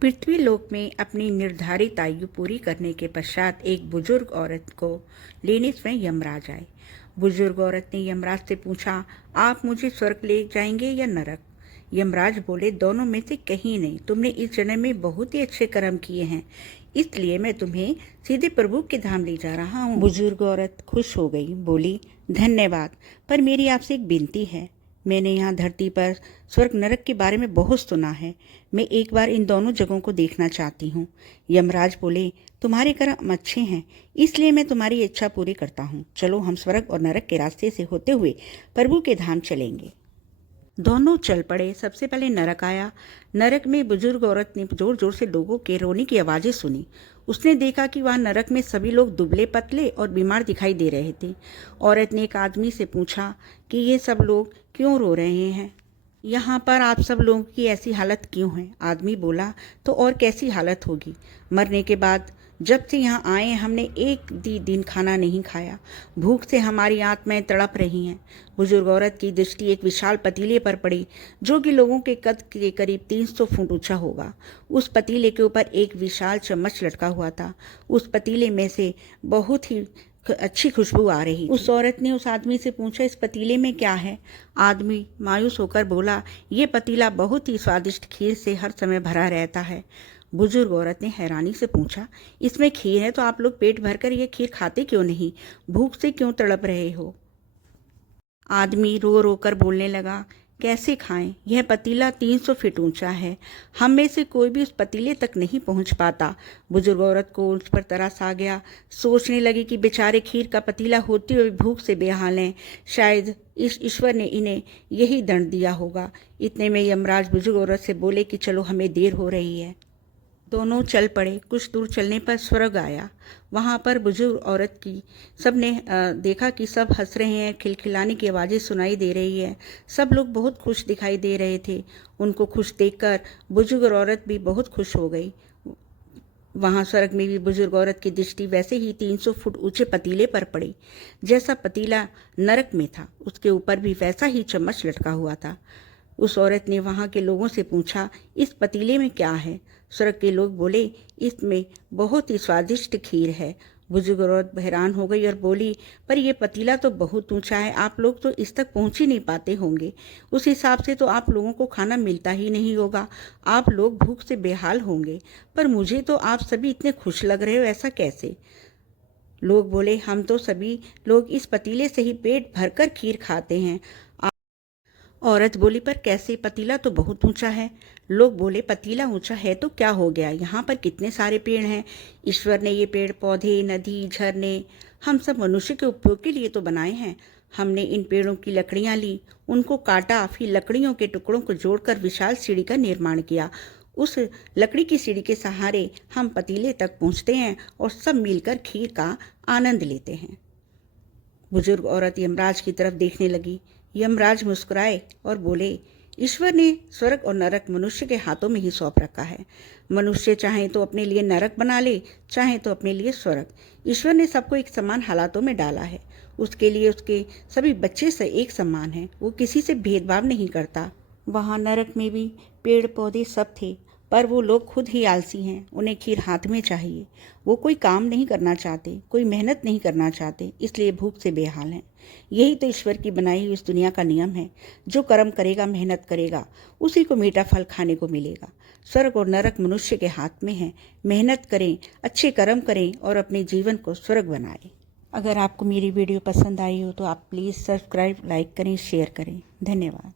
पृथ्वी लोक में अपनी निर्धारित आयु पूरी करने के पश्चात एक बुजुर्ग औरत को लेने स्वयं यमराज आए। बुजुर्ग औरत ने यमराज से पूछा, आप मुझे स्वर्ग ले जाएंगे या नरक? यमराज बोले, दोनों में से कहीं नहीं। तुमने इस जन्म में बहुत ही अच्छे कर्म किए हैं, इसलिए मैं तुम्हें सीधे प्रभु के धाम ले जा रहा हूँ। बुजुर्ग औरत खुश हो गई, बोली, धन्यवाद, पर मेरी आपसे एक विनती है। मैंने यहाँ धरती पर स्वर्ग नरक के बारे में बहुत सुना है। मैं एक बार इन दोनों जगहों को देखना चाहती हूँ। यमराज बोले, तुम्हारे कर्म अच्छे हैं, इसलिए मैं तुम्हारी इच्छा पूरी करता हूँ। चलो हम स्वर्ग और नरक के रास्ते से होते हुए प्रभु के धाम चलेंगे। दोनों चल पड़े। सबसे पहले नरक आया। नरक में बुजुर्ग औरत ने जोर जोर से लोगों के रोने की आवाज़ें सुनी। उसने देखा कि वहाँ नरक में सभी लोग दुबले पतले और बीमार दिखाई दे रहे थे। औरत ने एक आदमी से पूछा कि ये सब लोग क्यों रो रहे हैं? यहाँ पर आप सब लोगों की ऐसी हालत क्यों है? आदमी बोला, तो और कैसी हालत होगी? मरने के बाद जब से यहाँ आए हमने एक दिन खाना नहीं खाया। भूख से हमारी आत्माएं तड़प रही हैं। बुजुर्ग औरत की दृष्टि एक विशाल पतीले पर पड़ी, जो कि लोगों के कद के करीब 300 फुट ऊंचा होगा। उस पतीले के ऊपर एक विशाल चम्मच लटका हुआ था। उस पतीले में से बहुत ही अच्छी खुशबू आ रही। उस औरत ने उस आदमी से पूछा, इस पतीले में क्या है? आदमी मायूस होकर बोला, ये पतीला बहुत ही स्वादिष्ट खीर से हर समय भरा रहता है। बुजुर्ग औरत ने हैरानी से पूछा, इसमें खीर है तो आप लोग पेट भरकर ये खीर खाते क्यों नहीं? भूख से क्यों तड़प रहे हो? आदमी रो रो कर बोलने लगा, कैसे खाएं? यह पतीला 300 फीट ऊंचा है। हम में से कोई भी उस पतीले तक नहीं पहुंच पाता। बुजुर्ग औरत को उस पर तरस आ गया। सोचने लगी कि बेचारे खीर का पतीला होते हुए भूख से बेहाल हैं। शायद इस ईश्वर ने इन्हें यही दंड दिया होगा। इतने में यमराज बुजुर्ग औरत से बोले कि चलो, हमें देर हो रही है। दोनों चल पड़े। कुछ दूर चलने पर स्वर्ग आया। वहाँ पर बुजुर्ग औरत की सबने देखा कि सब हंस रहे हैं, खिलखिलाने की आवाज़ें सुनाई दे रही है। सब लोग बहुत खुश दिखाई दे रहे थे। उनको खुश देखकर बुजुर्ग औरत भी बहुत खुश हो गई। वहाँ स्वर्ग में भी बुजुर्ग औरत की दृष्टि वैसे ही 300 फुट ऊंचे पतीले पर पड़ी। जैसा पतीला नरक में था, उसके ऊपर भी वैसा ही चम्मच लटका हुआ था। उस औरत ने वहाँ के लोगों से पूछा, इस पतीले में क्या है? स्वर्ग के लोग बोले, इसमें बहुत ही स्वादिष्ट खीर है। बुजुर्ग औरत हैरान हो गई और बोली, पर यह पतीला तो बहुत ऊंचा है, आप लोग तो इस तक पहुंच ही नहीं पाते होंगे। उस हिसाब से तो आप लोगों को खाना मिलता ही नहीं होगा। आप लोग भूख से बेहाल होंगे। पर मुझे तो आप सभी इतने खुश लग रहे हो, ऐसा कैसे? लोग बोले, हम तो सभी लोग इस पतीले से ही पेट भरकर खीर खाते हैं। औरत बोली, पर कैसे? पतीला तो बहुत ऊंचा है। लोग बोले, पतीला ऊंचा है तो क्या हो गया? यहाँ पर कितने सारे पेड़ हैं। ईश्वर ने ये पेड़ पौधे, नदी, झरने हम सब मनुष्य के उपयोग के लिए तो बनाए हैं। हमने इन पेड़ों की लकड़ियाँ ली, उनको काटा, फिर लकड़ियों के टुकड़ों को जोड़कर विशाल सीढ़ी का निर्माण किया। उस लकड़ी की सीढ़ी के सहारे हम पतीले तक पहुँचते हैं और सब मिलकर खीर का आनंद लेते हैं। बुजुर्ग औरत यमराज की तरफ देखने लगी। यमराज मुस्कुराए और बोले, ईश्वर ने स्वर्ग और नरक मनुष्य के हाथों में ही सौंप रखा है। मनुष्य चाहे तो अपने लिए नरक बना ले, चाहे तो अपने लिए स्वर्ग। ईश्वर ने सबको एक समान हालातों में डाला है। उसके लिए उसके सभी बच्चे से एक समान हैं। वो किसी से भेदभाव नहीं करता। वहाँ नरक में भी पेड़ पौधे सब थे, पर वो लोग खुद ही आलसी हैं। उन्हें खीर हाथ में चाहिए। वो कोई काम नहीं करना चाहते, कोई मेहनत नहीं करना चाहते, इसलिए भूख से बेहाल हैं। यही तो ईश्वर की बनाई हुई इस दुनिया का नियम है। जो कर्म करेगा, मेहनत करेगा, उसी को मीठा फल खाने को मिलेगा। स्वर्ग और नरक मनुष्य के हाथ में है। मेहनत करें, अच्छे कर्म करें और अपने जीवन को स्वर्ग बनाएं। अगर आपको मेरी वीडियो पसंद आई हो तो आप प्लीज़ सब्सक्राइब, लाइक करें, शेयर करें। धन्यवाद।